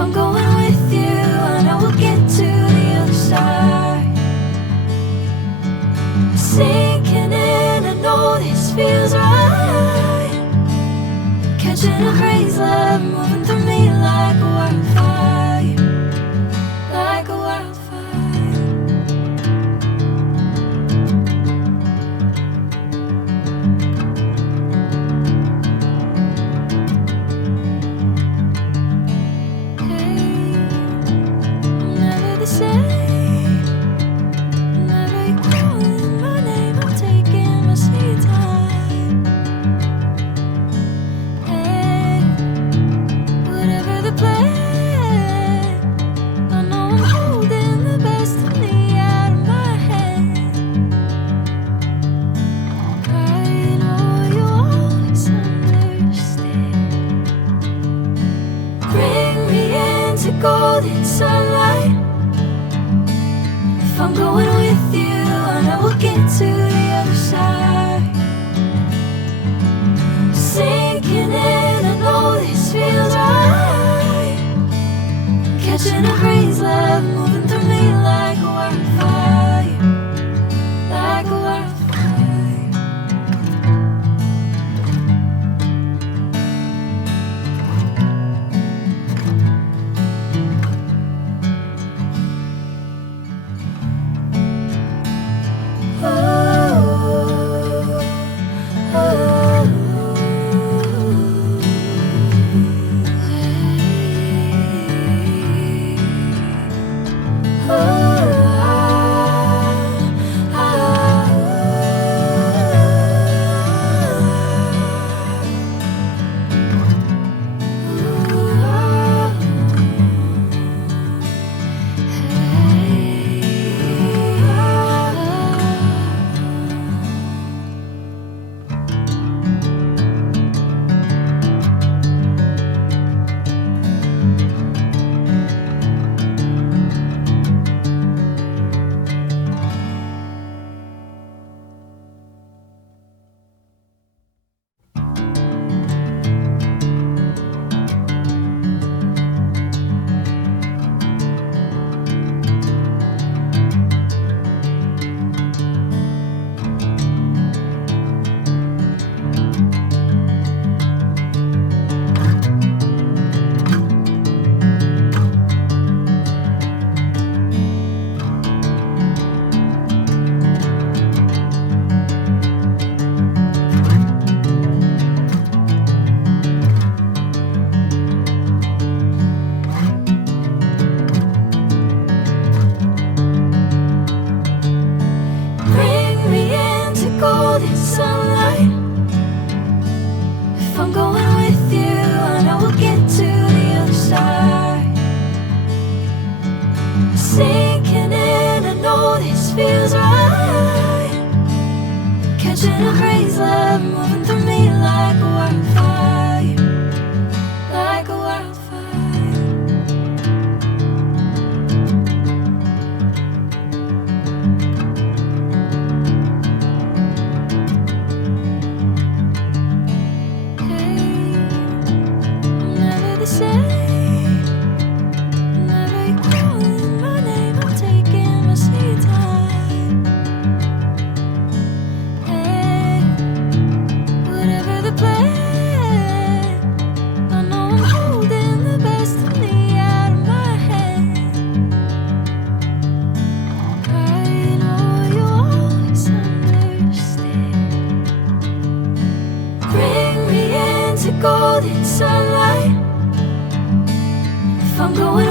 I'm going with you, I know we'll get to the other side. Sinking in, I know this feels right. Catching a crazy love, moving through me like a wildfire, like a wildfire. Golden sunlight. If I'm going with you, I know we'll get to the other side. Sinking in, I know this feels right. Catching a crazy love, moving through me like a wildfire, like a wildfire. I'm going with you, I know we'll get to the other side. Sinking in, I know this feels right. Catching a crazy love, moving through me like a wildfire, like a wildfire. Golden sunlight. If I'm going